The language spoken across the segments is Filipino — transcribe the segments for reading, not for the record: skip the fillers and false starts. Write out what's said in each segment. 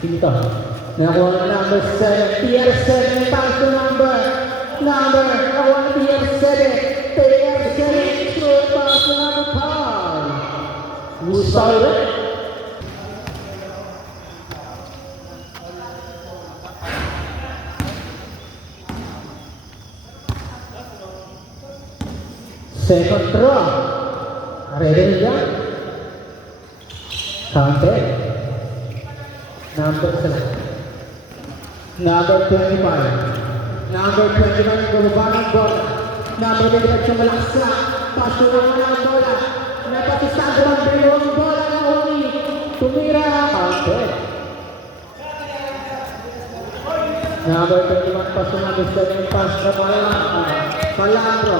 Dito. Nakuha na number 7. TR7 pass to number. Nakuha na TR7. TR7 shoot pass to number 5. Usay. Second throw. Ready na? Counted. Number 25. Number 25 bumaba ng bola. Number 25 siya malakas na. Pasulang na ang bola. Napatisado ang dalawang bola na uli. Tumira. Counted. Number 21 pass to number 7 pass na Palambro.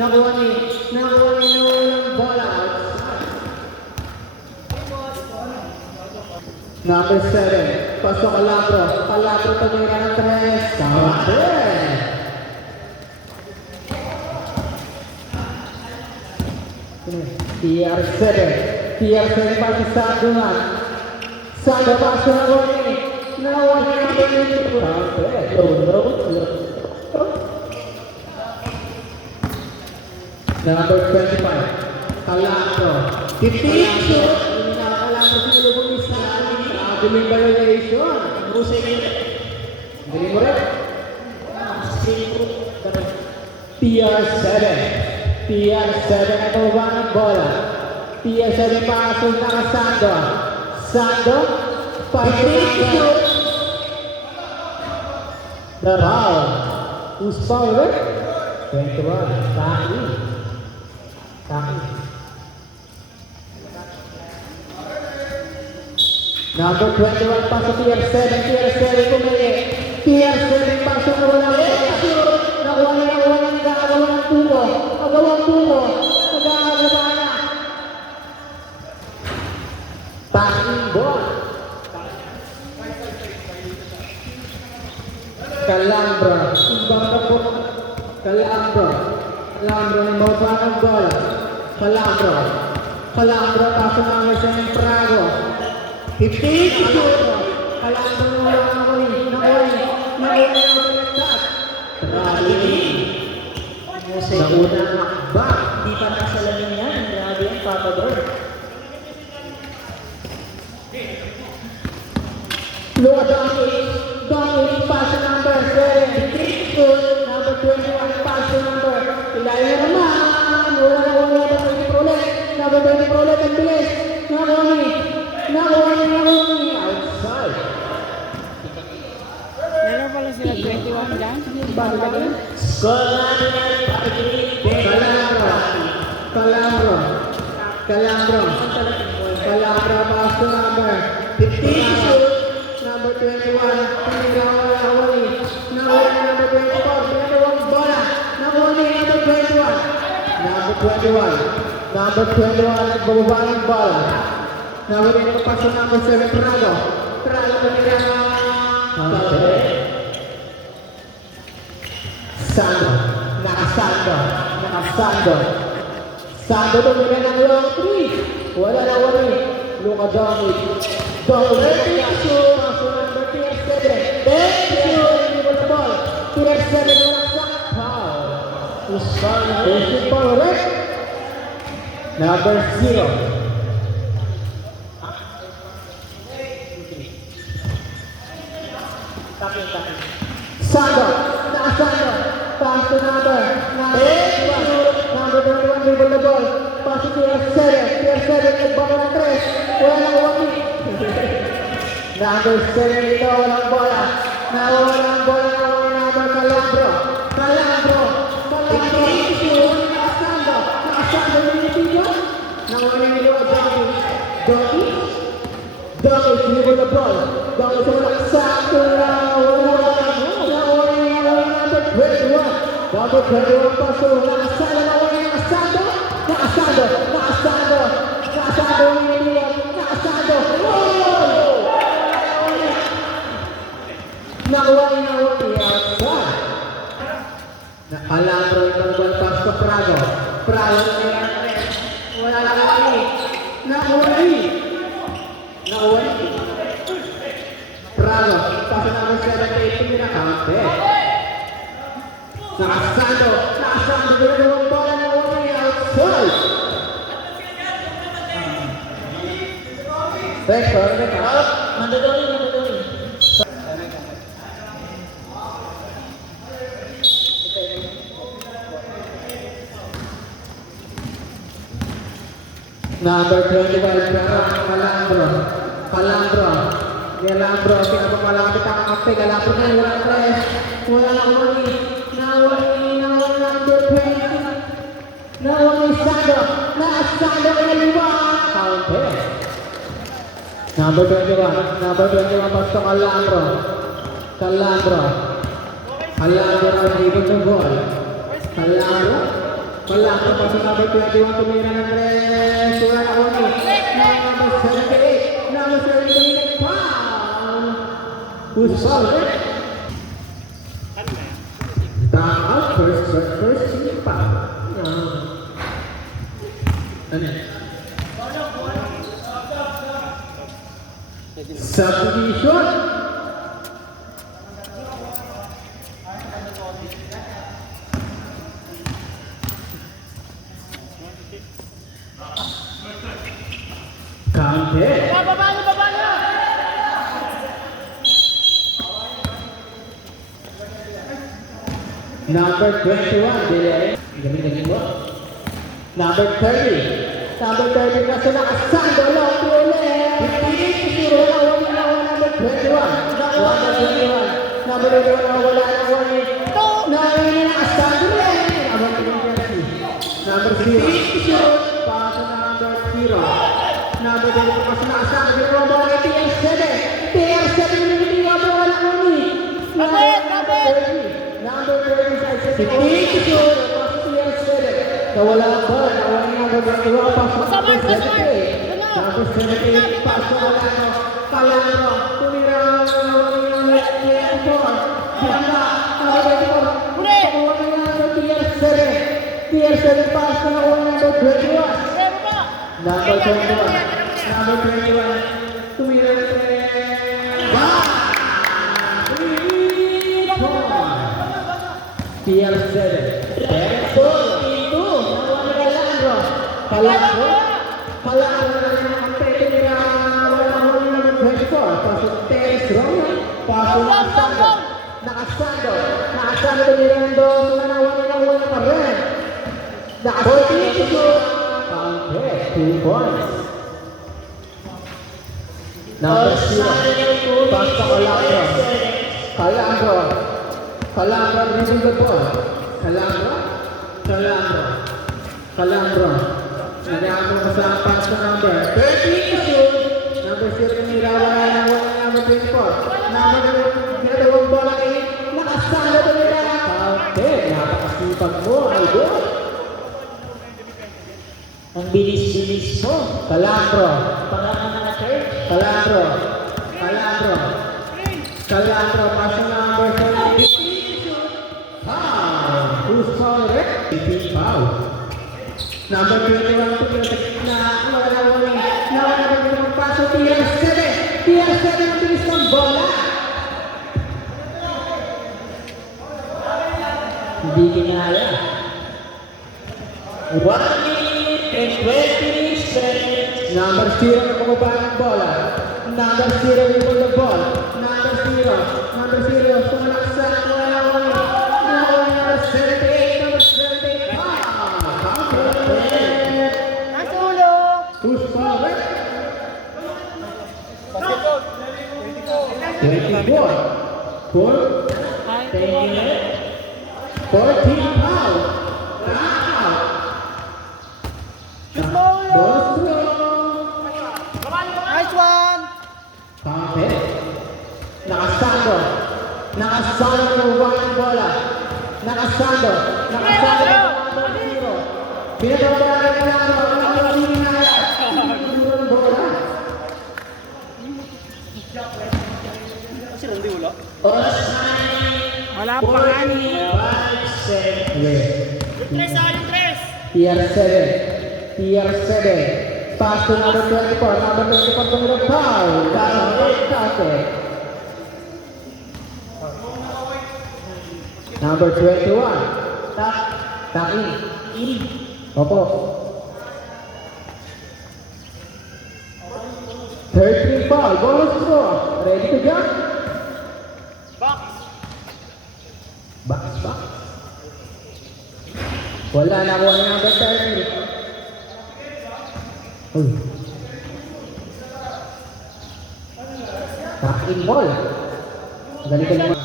Nakuha ni ng bola. Number 7, pasok Palambro. Palambro tumira ng 3. Counted. TR7 pasok sa Aduman. Sando pasok na Ronnie. Nakuha ni number 2. Number 25, Palambro. 15 shoot. Palambro sinulubong isa. Duling violation. Galing mo rin. TR7 at baba ng bola. TR7 pasok na Sando. Sando. 15 shoot. The round. Who's power? 21. Taki. Number 21 pasok TR7 kumili. TR7 pasok na walang bola. Nakuha ng gagawang tubo. Nag-aagaba na. Taking ball. Palambro. Palambro ng baba ng bola. Palambro pasok ng Marcelo Prago. 15 shoot. Palambro ng Nakuha ng baliktad. Rally. Nauna ang back. Di pa nakasalamin yan. Grabe yung Papa Bird. Look at Dominic pass to number 7. 3 shoot. Number 21 pass to number. Ilayo naman. Wala Number 20 ulit. Ang bilis. Nakuha ni outside. Meron pala sila 21 dyan. Balik. Palambro pass to number 15 shoot. Number 21 Nakuha ni number 24. Dalawang bola. Nakuha ni number 21. Number 21 nagbababa ng bola. Nakuha ni pass to number 7 Prago tumira Sando tumira ng long 3. Wala na wali. Luka Dominic shoot. Paso number TR7. Shoot. Hindi mo na ball. TR7 walang sakit. Foul. Pushing ball ulit. Number 0. Sando. Pass to number 21. Dribble the ball. Pass to TR7. Nagbaba ng 3. Wala na wali. Number 7 ito. Walang bola. Nawalang bola. Number Palambro. Nakasando. Nilipidyo. Nawala ni Lua Doki. Dribble the ball. Doki sa walang sakto. Number 21 paso. Nakasando. Nakuha outside. Palambro yung ball pass to Prago. Wala na kami. Nakuwari. Bravo. Pass to number 78. Tumira Kaunti. Nakasando. Ginagawang bola na Wari outside. Vector. Mandadori. Number 21, Calambro. Pinapapalapit ang kape. Calambro na, wala press. Wala Wari. Nawali number 20. Nawali Sando. Sando kaliwa. Counter. Number 21, pass to Calambro. Calambro ang rebound ng ball. Calambro pass to number 21, tumira ng tres. Wala na Wari. Number 78, foul. Who's foul, right? Out, first team foul. Ano yan? Subdivision. Counted. Baba niyo! Number 21, Dele. Galing mo. Number 30 kasi nakasando lang Dele. Number 21. Number 21 wala na Wari. Nakasando rin. Number 0. Paso number 0. Number 0 kasi nakasando. Ginagawa mo ang TR7. Ginagawa mo wala Wari. Number 30 sa nawala ang ball. Number 21 pasok. Number 78 pasok. Calambro. Tumira ng Siyamba. Number 24. TR7 pasok na number 21. Number 21. Tumira ng TR7. Calambro na ang pwede nila number 24. Pasok Teres Roman. Pasok Nakasando Tumira wala pa rin. Nakasando. Counter. 2 points. Number 0. Pasok Calambro reading the ball. Calambro. Nagano mo sa pass to number 30. Number 0 nila wala number 24. Number ginagawang bola kay nakasalo to nila. Okay, napakasipag mo, idol. Ang bilis mo. Calambro. Pangalan na church. Calambro, pass to number 30. Who's foul, right? Foul. Number 21 na paso TR7 ang bilis ng bola. Hindi kinaya. 1 minute and 20 seconds. Number 0 na pumaba ng bola. Number 0 yung the ball. Number 0 sumalaksan number 78. Who's foul, right? 24. 14 foul. Ball throw. Nice one! Counted. Nakasando ng ng bola. Nakasando ng number 0. Pinagbabalan na lang ang bola. Oras Wala pa nga ni. 5 seconds. Yung tres. TR7. Pass to number 24. Number 24 tumunod foul. Dante. Number 21. Takin. Opo. Third free foul. Bonus score. Ready to jump? Box. Wala na ako ng number 30. Uy. Takin ball. Galing mo.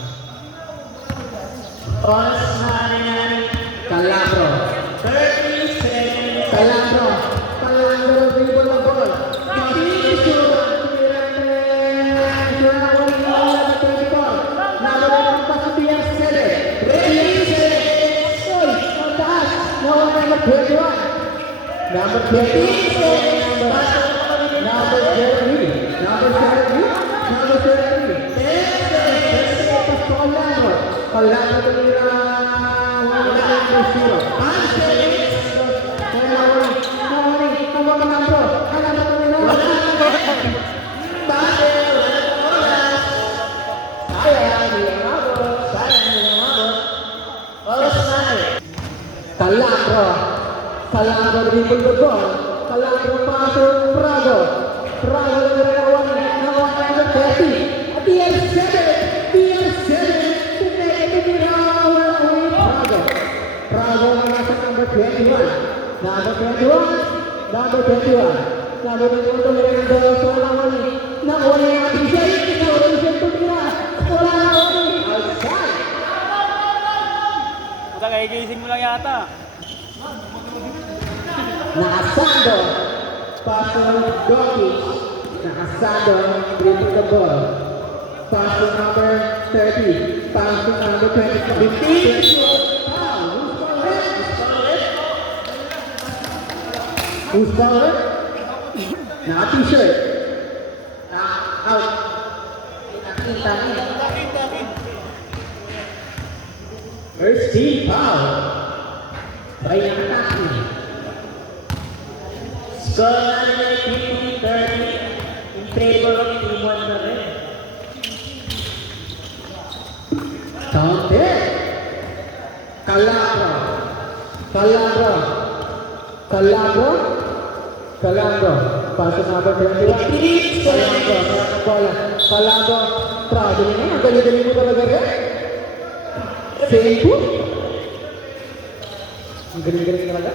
Oras na nangyari. Calabro. 30 seconds. Calabro. Dribble the ball. Number 20, number 30, Kalano tumira, wala na zero. Calabro dribble the ball. Calabro pass to Prago. Prago nawawan number 30. TR7. To make it Prago. Prago nasa number 21. Number 21 tumira ng dalawa sa nawali. Nawali ang Atisay. Tumira. Wala nawali. Outside. Puta, kagigising mo lang yata. Nakasando. Pass to Gokic. Nakasando. Dribble the ball. Pass to number 30. Pass to number 20. Who's fouled? Naka-t-shirt. Out. First team foul. By Nakataki. Score na 50-30 in favor of Team 1 na rin. Counted. Calabro. Pass to number 21. Calabro. Proud din naman. Ang galing-galing mo talaga rin. Same po. Ang galing-galing talaga.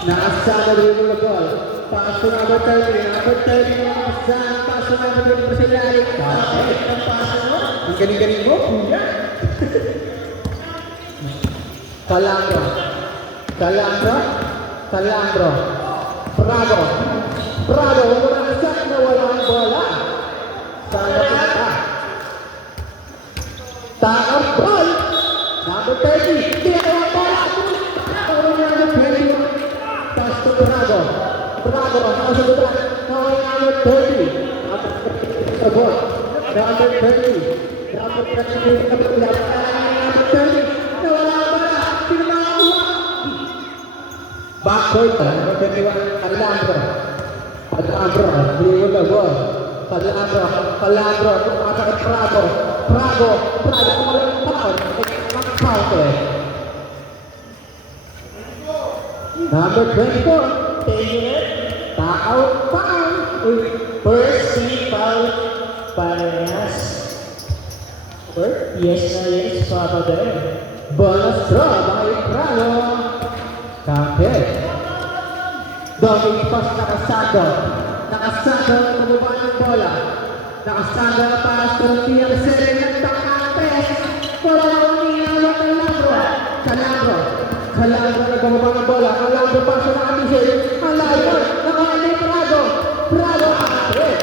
Nakasado dribble the ball. Pass to number 30. Number 30 naman nakasado. Pass to number 20 sa ilalim. Ang galing-galing mo. Kuya. Calabro. Prago. Wala na sa na wala ang bola. Sana kita. Takap ball. Number 30. Tira ang bola. Number 21. Pass to Prago. Nasa buta. Number 30. Number 30. Number 30. Nawala ang bola. Sino makakuha? Backcourt. Number 21. Calabro. Dribble the ball. Calabro. Pumasa kay Prago. Kumalang foul. Counter. Number 24. Taking it. Out foul. First team foul. Parehas. Yes na yes. Papa there. Bonus draw by Prago. Kapit. Doming pass nakasado. Tumubaan ng bola. Nakasado pass to TR7. Nagtakates. Wala na umiiyak ng Calabro. Calabro na bumaba ng bola. Calabro pass na nakatisay. Ang layo. Nakahanay Prago. Kapit.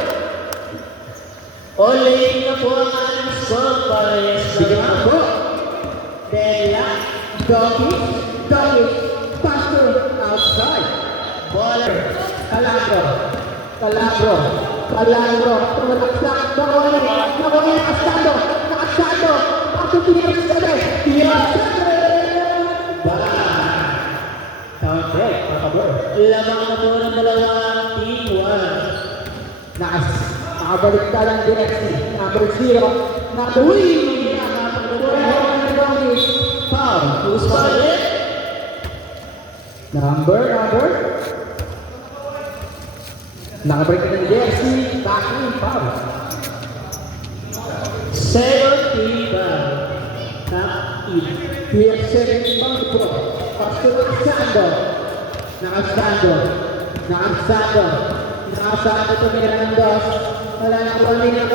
Ulitin na po ang ating score. Parehas na Sige lang. na po. Deadlock. Dokic. Pass to outside. Baller. Calabro. Tumalaksak. Nakuha nakasado. Pass to TR7. Okay, Pabor. Lamang na po ng dalawang team 1. Nakabalik ka lang directly. Number 0. Number 3. Foul. Who's fouled? Number. Nakabalik ka ng jersey. Backing foul. Second team foul. Top in. Here, second foul po. Pastor Nakasando. Tumira ng dos. Wala na kuwali na.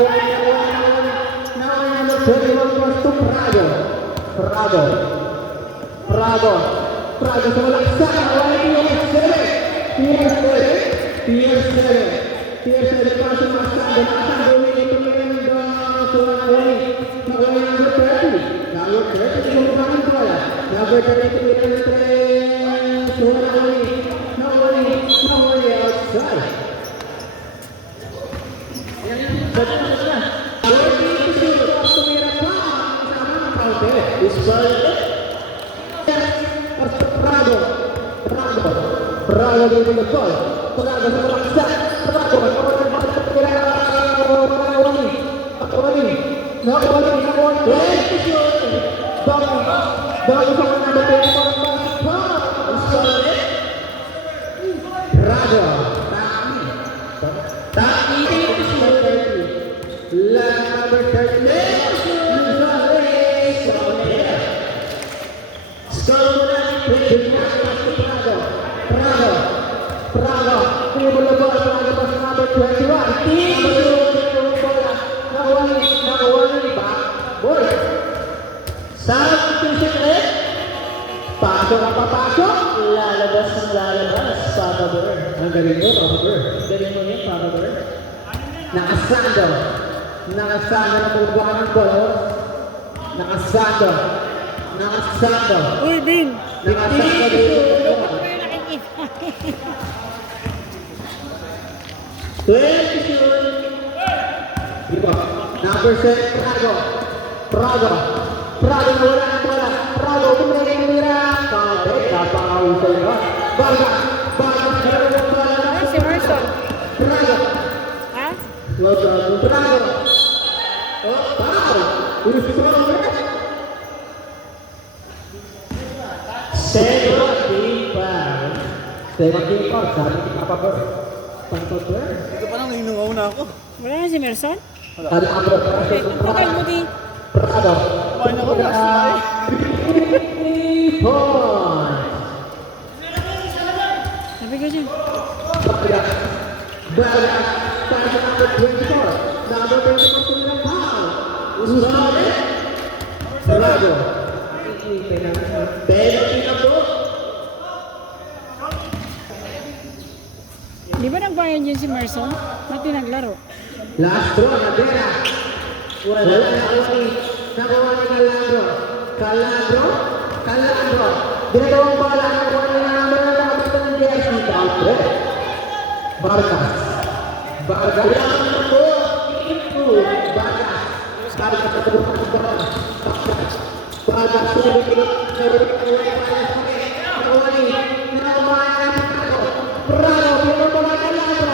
Number 21 goes to Prado sa walang saka. Wala Tier 7 para sa Nakasando. Tumira ng dos. Wala number 30. Number 30 tumira ng 3. Nawali outside. Who's fouled? Prado dito ng ball. Prado sa malaksa. Papasok. Lalabas, Papa Bear. Ang galing mo, Papa Bear. Galing mo yun, Papa Bear. Nakasando na pagbukaan ng bola. Nakasando. Uy, Bing! Nakasando dito. Nakikita. 20 shoot. Dito. Number 7, Prado na wala ng bola. Prado, tumira. Napakahusay na. Vargas. Ay, si Merson. Prado. Ha? Prado. Second team foul. Sabi ni Papa Bear. Pantod Bear. Ito pa lang, nanginungauna ako. Wala na si Merson? Kali ang Patay mo di. Prado. Kumain ako, last na 3 points. Sabi ko dyan. Vargas. Para sa number 24. Number 24 tumilang foul. Usame. Prado. Penalty na po. Di ba nagbayad yun si Merson? Pati naglaro. Last draw, Nadera. Wala na uwi. Nakuha ni Calandro. Dinagawang bola. Nakuha ni nakapita ng jersey. Country. Vargas. Lang na po. Vargas. Nakuha ni Prado. Pinagawang Calandro.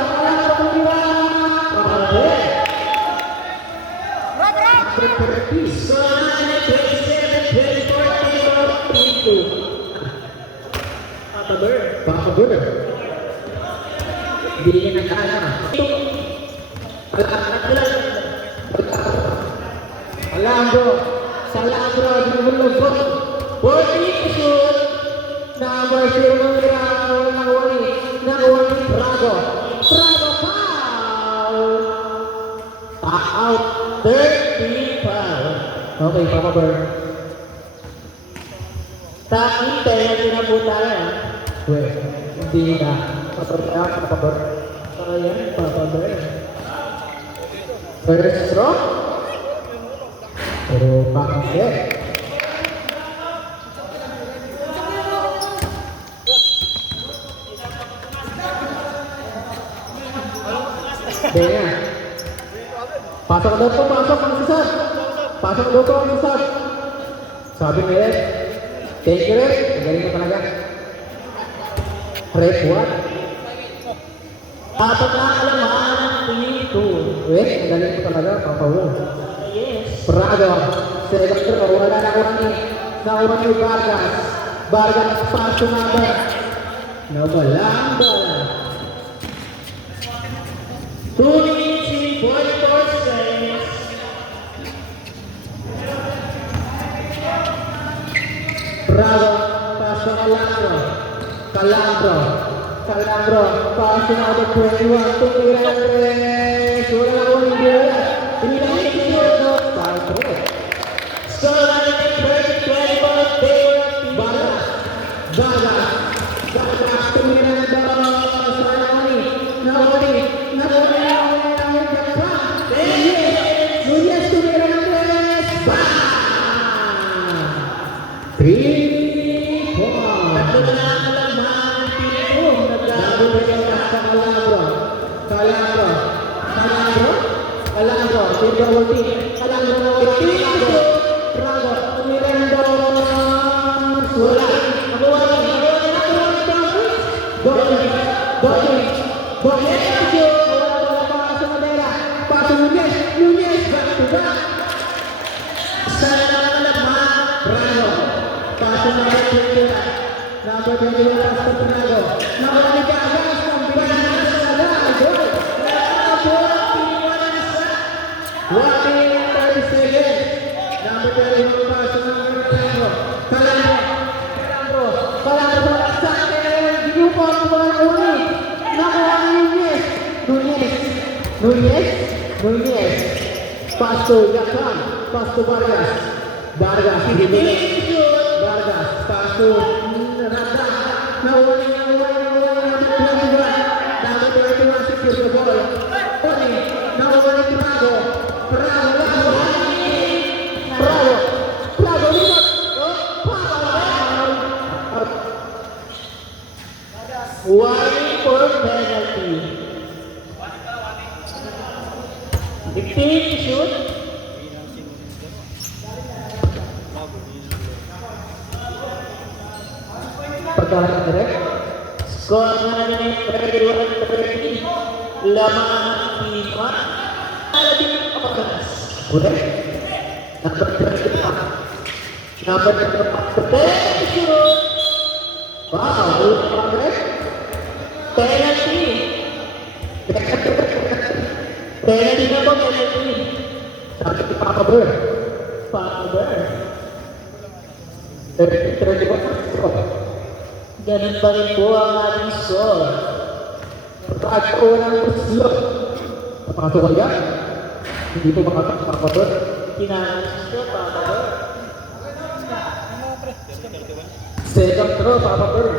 So, 27-24 into Papa Bear. Papa Bear. Hindi niya nakala. Salandro, binulog. 40 to shoot. Number 0 nakuha ni Prado. Foul. Out. 30 foul. Okay, Papa Bear. Taki, penalty na po tayo. Wait, hindi na. Papa Bear. Ayan, Papa Bear. First stroke. Pero pakasya. Kaya. Pasok daw po, pasok ang sasad. Pasok daw po ang sasad. Sabi ni Red. Thank you, Red. Magaling ka talaga. Rep 1. Dapat na kalamahan ng team 2. Wait, ang galing ko talaga, papawo. Yes. Prado, second throw, wala na nakuha ni Vargas. Vargas, pass number. Nawala ang bola. 2 minutes and 44 seconds. Prado, pass to Calangro. Calangro, pass to number 21. Tumira ng Reyes. Wala na kuha ni Bola. Tinilangin si Bola. Foul throw. Scoreline in 30-24 favor of team 2. Vargas, tumira ng bola. Nahuli. Nunez, tumira ng Reyes. Bang! 3 points. Tatlo na lang kalamahan ng team 2. Number 21, Pastor Prado. Number 21, Nunez, Pastor Yakan, Pastor Vargas, Vargas, Pastor Rada, Nawali, number 21, secures the ball. Nawali Prado, limot. Warning for penalty. 15 shoot. Pagkahan direct. Score na namin ay 31-30. Lamang ang team 1. Alabing ang pagkakas. Correct. Number 10 shoot. Wow, correct. Penalty. Penalty na po, penalty. Sabi ni Papa Bear. Power. 31. Ganun pa rin po ang ating score. Pagkakas ko ng slot. Napakasok ka yan? Hindi po makatak Papa Bear. Tinanong ko, Power. Second throw, Papa Bear.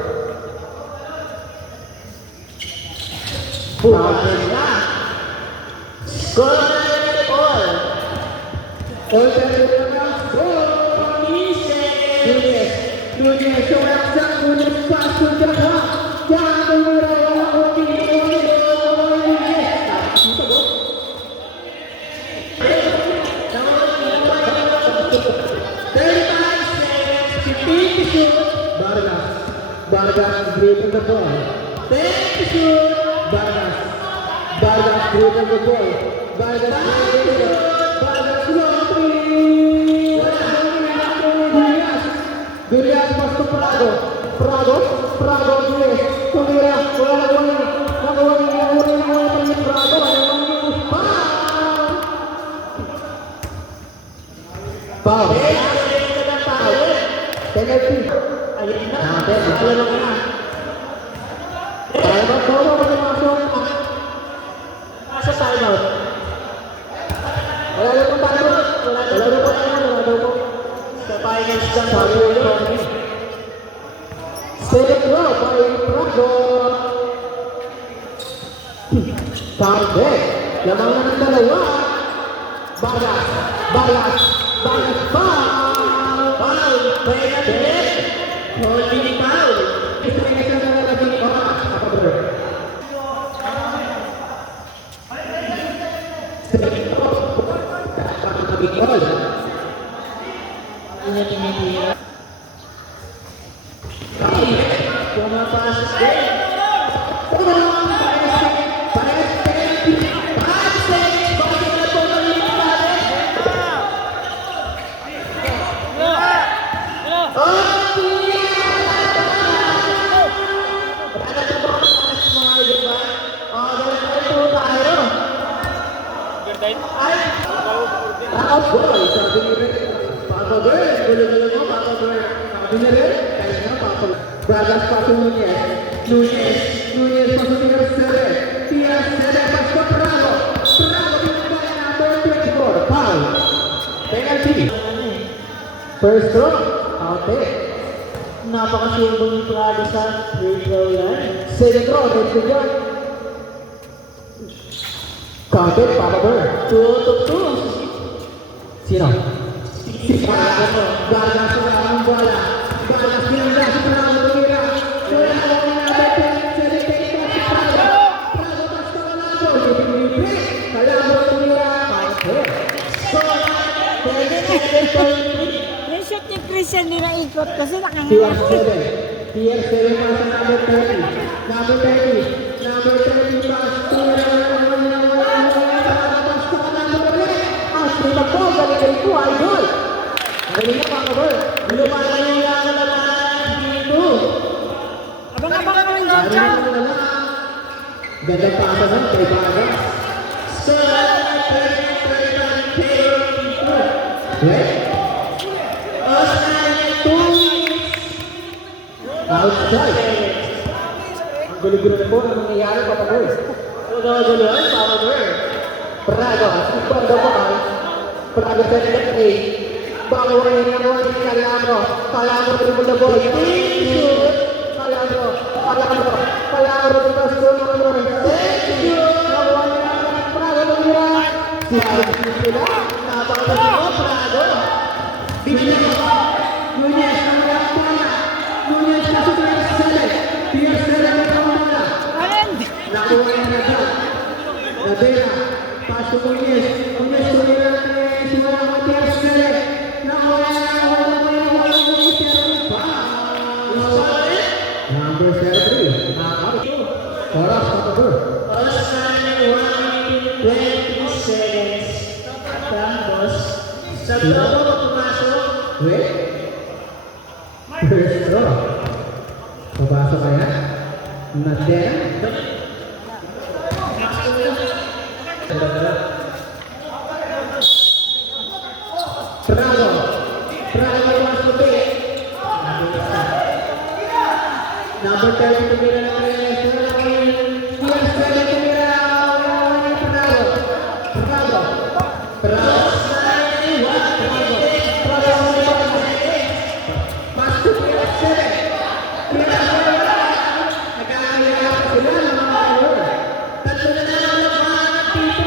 Bukas na. Score na natin all. All time na score. 15 seconds. Nunez, sumaksak, Nunez, pasok ka ha. Yan, tumira, wala ko, Nunez. Dito mo. 35 seconds. 15 to shoot. Vargas, dribble the ball. 10 to shoot. Vargas, dribble the ball. Vargas, long three. Durias, pass to Prado, Durias. Tumira, wala na Prado. Foul. Penalty. Ayun na. Time out, Polo, masuk. Nasa timeout. Wala na pong time out. Wala na po. Sa finals ng Pablo. Second row by Prado. Foul back. Lamang na ng dalawa. Vargas, foul. Foul. Penalty. Holding foul. Pumapasok din. Vargas pasó Núñez. Núñez pasó Tier 7 pasó Prado. Prado pinagaya number 24. Foul. Penalty. First throw. Okay. Napaka-simple ni Prado sa free throw yan. Second throw. Next to John. Counted. Papa Burr. 2-2. Sino? Si Prado. Vargas sa ang bola. Vargas pinagaya si Prado. Tumira. Wala ko na betin. Select si Prado. Prado pasó Calabro. Calabro tumira. Counted. So, Yung shoot ni Christian nila ikot kasi Tier nakanganga. 7. Tier 7 pasó number 30. Number 30. Number 30 pass. Galing ko, idol. Galing na, Papa Burr. lumalayo lang na naman dito. Abang-abang ka rin dyan, Chad. Gandang pasa nun kay Vargas. So, 30-30 dito. Right? Australia 2 minutes. Outside. Ang gulo-gulo na po ang nangyayari, Papa Burr. Gagawin, Papa Burr. Prado, ipon daw po ay. Prado sa left A. Bago rin naman si Calabro. Calabro dribble the ball. Shoot. Calabro. Calabro to the score number 6. Nakuha niya naman Prado tumira. Sinabi sila. Napakagaling mo, Prado. Bigyan mo. Núñez ang left bola. Núñez na sa Tier 7 na bola. Alin? Nakuha niya na dyan. Nadela. Paso Núñez. Núñez tumira na simula ng Tier 7. Nakuha niya na Number 73. Oras, Papa Burr. Australia 1 minute 20 seconds. Tapos, sa loob mo pumasok. Wait. First throw. Papasok kaya? Nadela. Prado. Prado was to be. Number 30 tumira na Reyes. Tier 7 tumira. Prado. Prado. Prado. Pass to Tier 7. Tier 7. Nag-aalala pa sila ng mga power. Tatlo na lang ang nakahanap dito.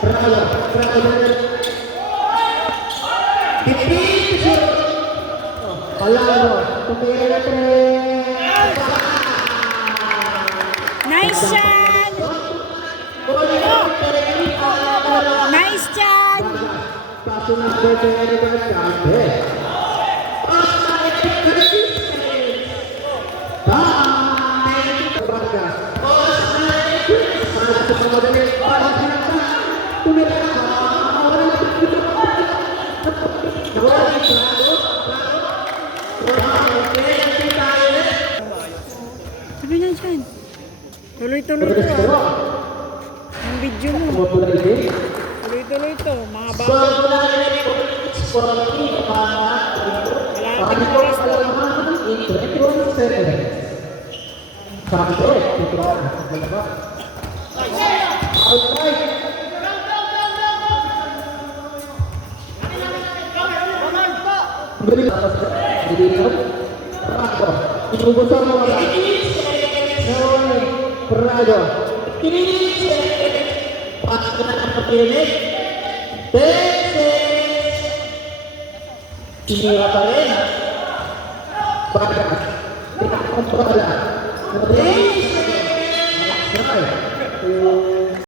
Prado. Prado. Calabro, tumira na 3. Nice shot! Nice shot! Paso ng Puerto Rico, Cante. Vargas. Para sa pagmadali, para sa sinakta. Tumira na. Nawala ni Prado. Sabi na dyan. Tuloy-tuloy to. First throw. Ang video mo. Tumutula din. Tuloy-tuloy to. Mga So, bago. mula na rin po, score mga Wala Sabi natin ko, rest. in 21 seconds. Sabi ko, tutuwa na. Dalawa. Outside. Galing. Galing. Prado. Inubusan mo wala. Nawan. Prado. Pasok na ang kapilit. 10 seconds. Tinira pa rin. Vargas. Tinakot bola.